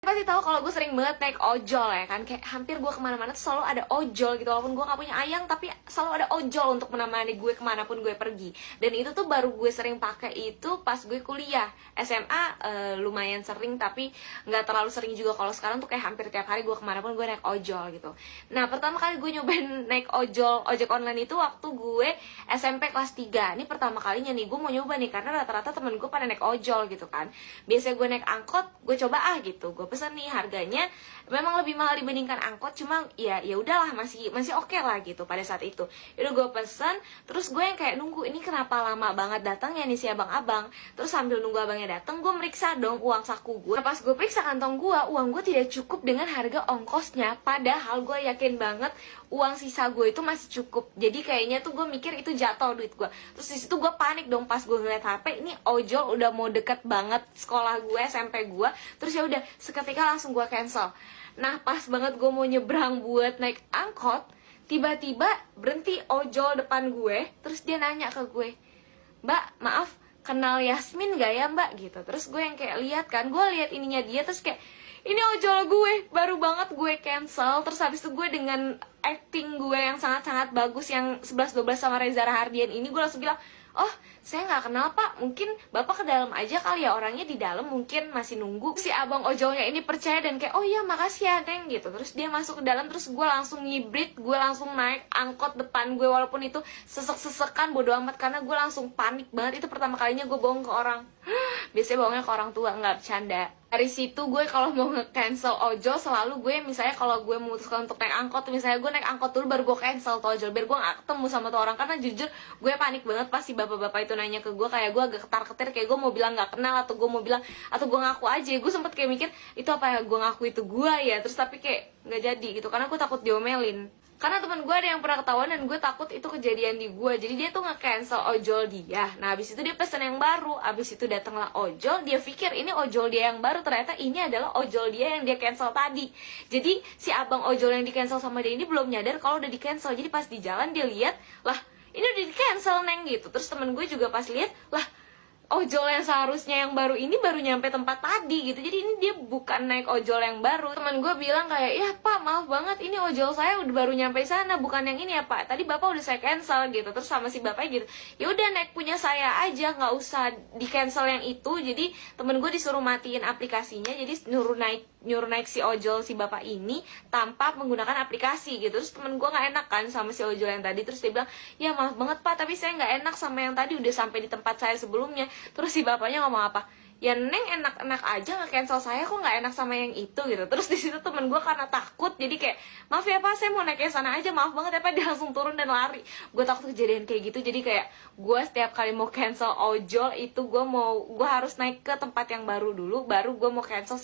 Pasti tahu kalau gue sering banget naik ojol ya kan, kayak hampir gue kemana-mana tuh selalu ada ojol gitu, walaupun gue gak punya ayang tapi selalu ada ojol untuk menemani gue kemanapun gue pergi. Dan itu tuh baru gue sering pakai itu pas gue kuliah. SMA lumayan sering tapi nggak terlalu sering juga. Kalau sekarang tuh kayak hampir tiap hari gue kemanapun gue naik ojol gitu. Nah pertama kali gue nyobain naik ojek online itu waktu gue SMP kelas 3. Ini pertama kalinya nih gue mau nyoba nih, karena rata-rata temen gue pada naik ojol gitu kan. Biasanya gue naik angkot, gue coba gitu, gue pesan nih, harganya memang lebih mahal dibandingkan angkot, cuma ya udahlah, masih oke lah gitu pada saat itu. Udah gue pesan, terus gue yang kayak nunggu, ini kenapa lama banget datangnya nih si abang-abang. Terus sambil nunggu abangnya datang, gue meriksa dong uang saku gue. Nah, pas gue periksa kantong gue, uang gue tidak cukup dengan harga ongkosnya, padahal gue yakin banget uang sisa gue itu masih cukup. Jadi kayaknya tuh gue mikir itu jatuh duit gue. Terus di situ gue panik dong pas gue ngeliat HP, ini ojol udah mau deket banget sekolah gue, SMP gue. Terus ya udah seketika langsung gue cancel. Nah pas banget gue mau nyebrang buat naik angkot, tiba-tiba berhenti ojol depan gue. Terus dia nanya ke gue, "Mbak, maaf, kenal Yasmin gak ya mbak?" gitu. Terus gue yang kayak lihat kan, gue lihat ininya dia, terus kayak ini ojol gue, baru banget gue cancel. Terus habis itu gue dengan acting gue yang sangat-sangat bagus, yang 11-12 sama Reza Rahardian ini, gue langsung bilang, "Oh, saya nggak kenal pak, mungkin bapak ke dalam aja kali ya, orangnya di dalam mungkin masih nunggu." Si abang ojolnya ini percaya dan kayak, "Oh iya makasih ya neng," gitu. Terus dia masuk ke dalam, terus gue langsung ngibrit, gue langsung naik angkot depan gue, walaupun itu sesek-sesekan bodo amat, karena gue langsung panik banget. Itu pertama kalinya gue bohong ke orang. Biasanya bohongnya ke orang tua, nggak bercanda. Dari situ gue kalau mau nge-cancel ojol, selalu gue misalnya kalau gue memutuskan untuk naik angkot, misalnya gue naik angkot dulu baru gue cancel tuh ojol, biar gue gak ketemu sama tuh orang. Karena jujur gue panik banget pas si bapak-bapak itu nanya ke gue, kayak gue agak ketar-ketir, kayak gue mau bilang gak kenal, atau gue mau bilang, atau gue ngaku aja. Gue sempet kayak mikir, itu apa ya, gue ngaku itu gue ya, terus tapi kayak gak jadi gitu, karena gue takut diomelin. Karena teman gue ada yang pernah ketahuan dan gue takut itu kejadian di gue. Jadi dia tuh nge-cancel ojol dia. Nah abis itu dia pesen yang baru. Abis itu datanglah ojol. Dia pikir ini ojol dia yang baru. Ternyata ini adalah ojol dia yang dia cancel tadi. Jadi si abang ojol yang di cancel sama dia ini belum nyadar kalau udah di cancel. Jadi pas di jalan dia lihat, lah ini udah di cancel neng gitu. Terus temen gue juga pas lihat, lah ojol yang seharusnya yang baru ini baru nyampe tempat tadi gitu. Jadi ini dia bukan naik ojol yang baru. Teman gue bilang kayak, "Ya pak, maaf banget, ini ojol saya udah baru nyampe sana, bukan yang ini ya pak. Tadi bapak udah saya cancel," gitu. Terus sama si bapaknya gitu, "Ya udah naik punya saya aja, nggak usah di cancel yang itu." Jadi temen gue disuruh matiin aplikasinya, jadi nyuruh naik si ojol si bapak ini tanpa menggunakan aplikasi gitu. Terus temen gue nggak enak kan sama si ojol yang tadi. Terus dia bilang, "Ya maaf banget pak, tapi saya nggak enak sama yang tadi, udah sampai di tempat saya sebelumnya." Terus si bapaknya ngomong apa, "Ya neng enak-enak aja nge-cancel saya, kok nggak enak sama yang itu," gitu. Terus di situ temen gue karena takut, jadi kayak, "Maaf ya pak, saya mau naik ke sana aja, maaf banget ya pak." Dia langsung turun dan lari. Gue takut kejadian kayak gitu, jadi kayak gue setiap kali mau cancel ojol itu gue harus naik ke tempat yang baru dulu, baru gue mau cancel.